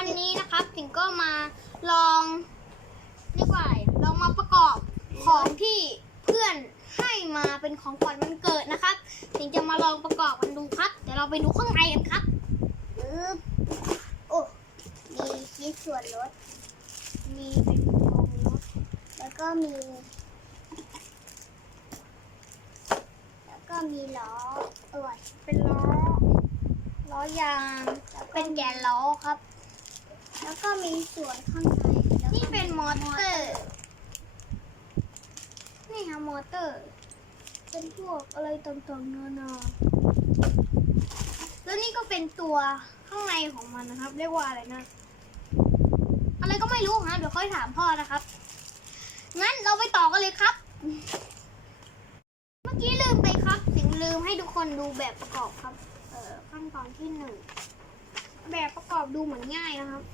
วันนี้นะครับสิงก็มาลองเรียกว่าอะไรลองมาประกอบของที่เพื่อนให้มาเป็นของขวัญวันเกิดนะครับสิงจะมาลองประกอบกันดูครับเดี๋ยวเราไปดูข้างในกันครับปึ๊บโอ้มีชีสส่วนลดมีเป็นของรถแล้วก็มี แล้วก็มีล้อตัวเป็นล้อล้อยางแล้วก็เป็นแกนล้อครับ แล้วก็มีส่วนข้างในแล้วก็นี่เป็นมอเตอร์ นี่ครับมอเตอร์ เป็นพวกอะไรต่างๆนานาแล้วนี่ก็เป็นตัวข้างในของมันนะครับ เรียกว่าอะไรนะ อะไรก็ไม่รู้ฮะเดี๋ยวค่อยถามพ่อนะครับ งั้นเราไปต่อกันเลยครับ เมื่อกี้ลืมไปครับสิงลืมให้ทุกคนดูแบบประกอบครับ เอ่อขั้นตอนที่หนึ่งแบบประกอบดูเหมือนง่ายนะครับ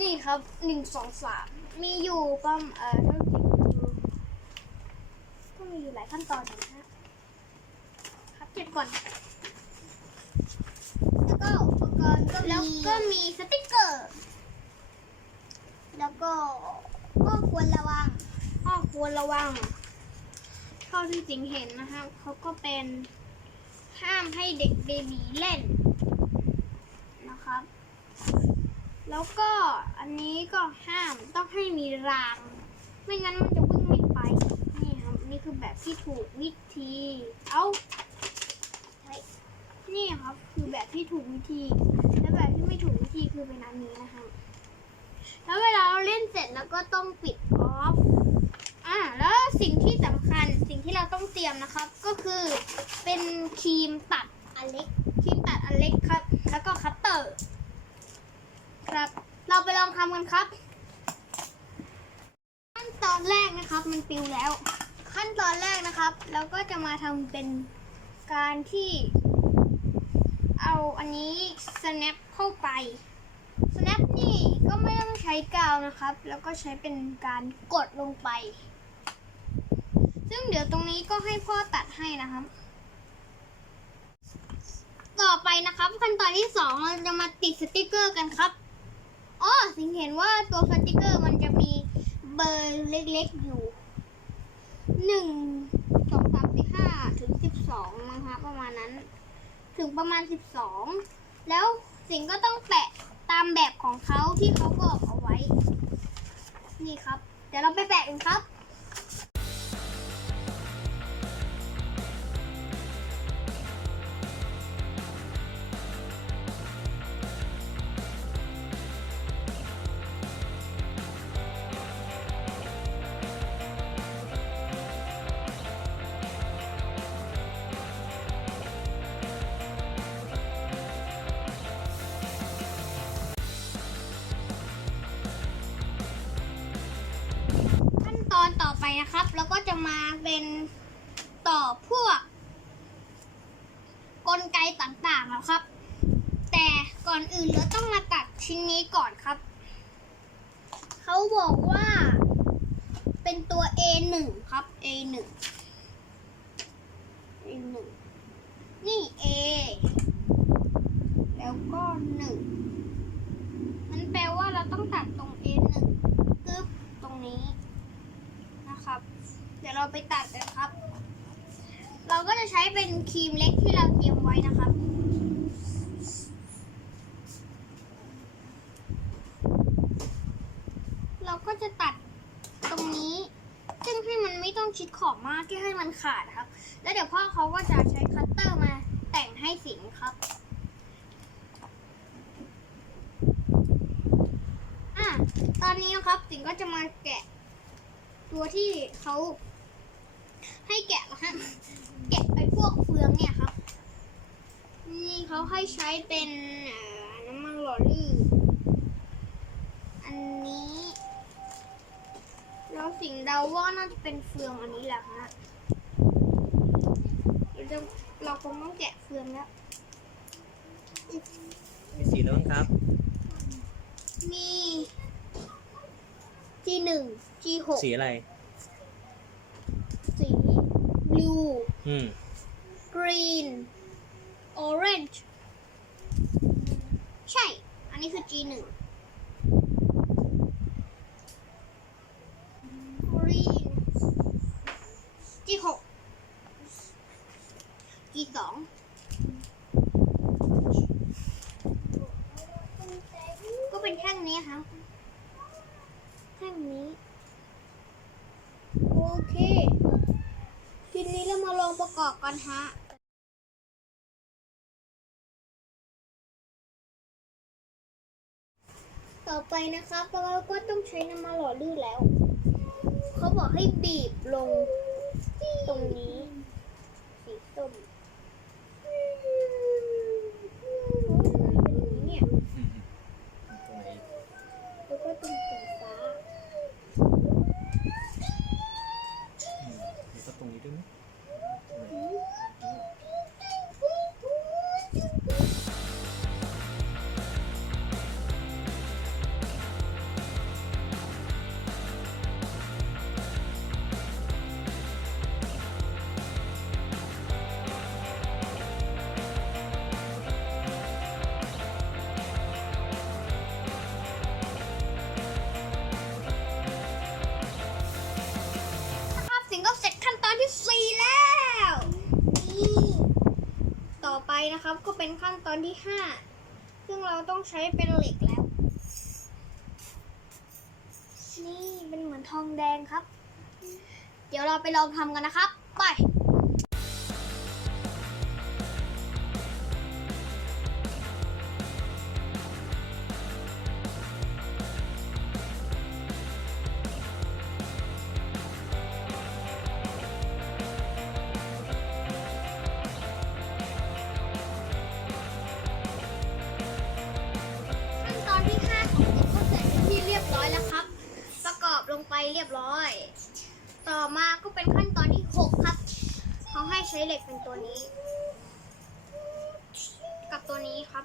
นี่ครับหนึ่งสองสามมีอยู่ประมาณเอ่อเท่าที่ดูก็มีอยู่หลายขั้นตอนอยู่นะฮะครับเก็บก่อน แล้วก็อุปกรณ์ก็แล้วมีก็มีสติกเกอร์ แล้วก็ก็ควรระวังข้อควรระวัง เท่าที่สิงเห็นนะครับเขาก็เป็นห้ามให้เด็กเบบีเล่นนะครับ แล้วก็อันนี้ก็ห้ามต้องให้มีราง ไม่งั้นมันจะวิ่งไม่ไป นี่ครับนี่คือแบบที่ถูกวิธี เอาเฮ้ยนี่ครับคือแบบที่ถูกวิธี และแบบที่ไม่ถูกวิธีคือเป็นอันนี้นะครับแล้วเวลาเราเล่นเสร็จแล้วก็ต้องปิดออฟอ่าแล้วสิ่งที่สำคัญสิ่งที่เราต้องเตรียมนะครับ ก็คือเป็นครีมตัดอันเล็กครีมตัดอันเล็กครับ แล้วก็คัตเตอร์ ครับ เราไปลองทำกันครับขั้นตอนแรกนะครับมันปิวแล้ว ขั้นตอนแรกนะครับ เราก็จะมาทำเป็นการที่ เอาอันนี้ snap เข้าไป snap นี่ก็ไม่ต้องใช้กาวนะครับ แล้วก็ใช้เป็นการกดลงไป ซึ่งเดี๋ยวตรงนี้ก็ให้พ่อตัดให้นะครับ ต่อไปนะครับขั้นตอนที่สองเราจะมาติดสติกเกอร์กันครับ สิงเห็นว่าตัวสติกเกอร์มันจะมีเบอร์เล็กๆอยู่หนึ่งสองสามสี่ห้าถึงสิบสองมั้งคะประมาณนั้น ถึงประมาณสิบสองแล้วสิงก็ต้องแปะตามแบบของเขาที่เขาบอกเอาไว้ นี่ครับ เดี๋ยวเราไปแปะกันครับ นต่อไปนะครับเราก็จะมาเป็นต่อพวก กลไกต่างๆนะครับ แต่ก่อนอื่นเราต้องมาตัดชิ้นนี้ก่อนครับ เขาบอกว่า เป็นตัว A1 ครับ A1 A1 นี่ A แล้วก็หนึ่งมันแปลว่าเราต้องตัดตรง A1 กึ๊บตรงนี้ นะครับ เดี๋ยวเราไปตัดกันครับ เราก็จะใช้เป็นครีมเล็กที่เราเตรียมไว้นะครับเราก็จะตัดตรงนี้ ซึ่งให้มันไม่ต้องชิดขอบมากที่ให้มันขาดครับ แล้วเดี๋ยวพ่อเขาก็จะใช้คัตเตอร์มาแต่งให้สิงครับอะตอนนี้ครับสิงก็จะมาแกะ ตัวที่เขาให้แกะนะฮะแกะไอ้พวกเฟืองเนี่ยครับ นี่เขาให้ใช้เป็นเอ่อน้ำมันหล่อลื่นอันนี้ เราสิ่งเดาว่าน่าจะเป็นเฟืองอันนี้แหละฮะเราจะเราคงต้องแกะเฟืองแล้วมีสีแล้วมั้งครับ มี G หนึ่ง G หกสีอะไร สี blue อืม green orange ใช่ อันนี้คือ G1 Green G6 G2 ก็เป็นแท่งนี้ครับแท่งนี้ โอเคทีนี้เรามาลองประกอบกันฮะต่อไปนะครับเราก็ต้องใช้น้ำมันหล่อลื่นแล้ว เขาบอกให้บีบลงตรงนี้สีส้ม นะครับ ก็เป็นขั้นตอนที่ห้าซึ่งเราต้องใช้เป็นเหล็กแล้ว นี่เป็นเหมือนทองแดงครับ เดี๋ยวเราไปลองทำกันนะครับ ไป เรียบร้อย ต่อมาก็เป็นขั้นตอนที่ 6 ครับ เขาให้ใช้เหล็กเป็นตัวนี้ กับตัวนี้ครับ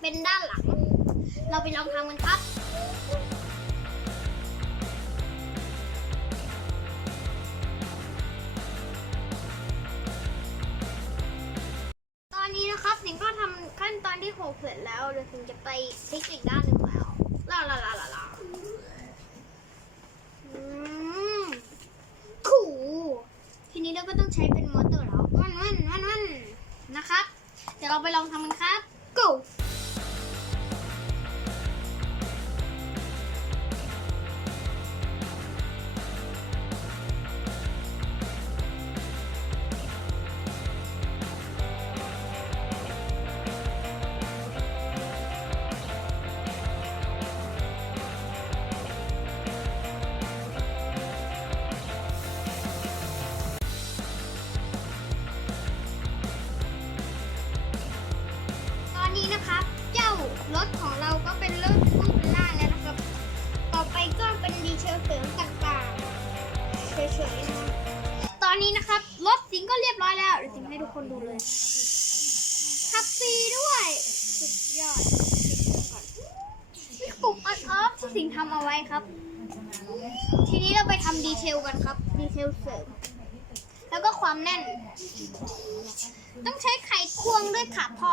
เป็นด้านหลัง เราไปลองทำกันครับตอนนี้นะครับสิงก็ทำขั้นตอนที่หกเสร็จแล้วเดี๋ยวสิงจะไปพลิกอีกด้านหนึ่งแล้วลาลาลาลาลาอืมขู่ทีนี้เราก็ต้องใช้เป็นมอเตอร์แล้วมันมันมันมันนะครับ เดี๋ยวเราไปลองทำกันครับ go ทีนี้เราไปทำดีเทลกันครับ ดีเทลเสริม แล้วก็ความแน่น ต้องใช้ไขควงด้วยค่ะพ่อ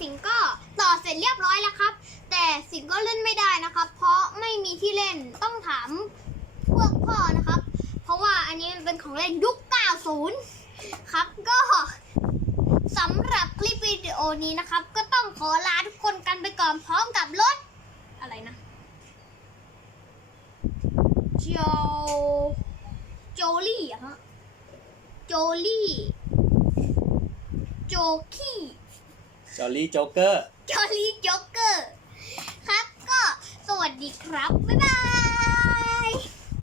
สิงก็ต่อเสร็จเรียบร้อยแล้วครับ แต่สิงก็เล่นไม่ได้นะครับ เพราะไม่มีที่เล่นต้องถามพวกพ่อนะครับ เพราะว่าอันนี้มันเป็นของเล่นยุค 90 ครับก็สำหรับคลิปวิดีโอนี้นะครับ ก็ต้องขอลาทุกคนกันไปก่อนพร้อมกับรถ อะไรนะโจโจลี่อะฮะโจลี่ โจกี้ จอลี่โจ๊กเกอร์ จอลี่จ็อกเกอร์ ครับก็สวัสดีครับ บ๊ายบาย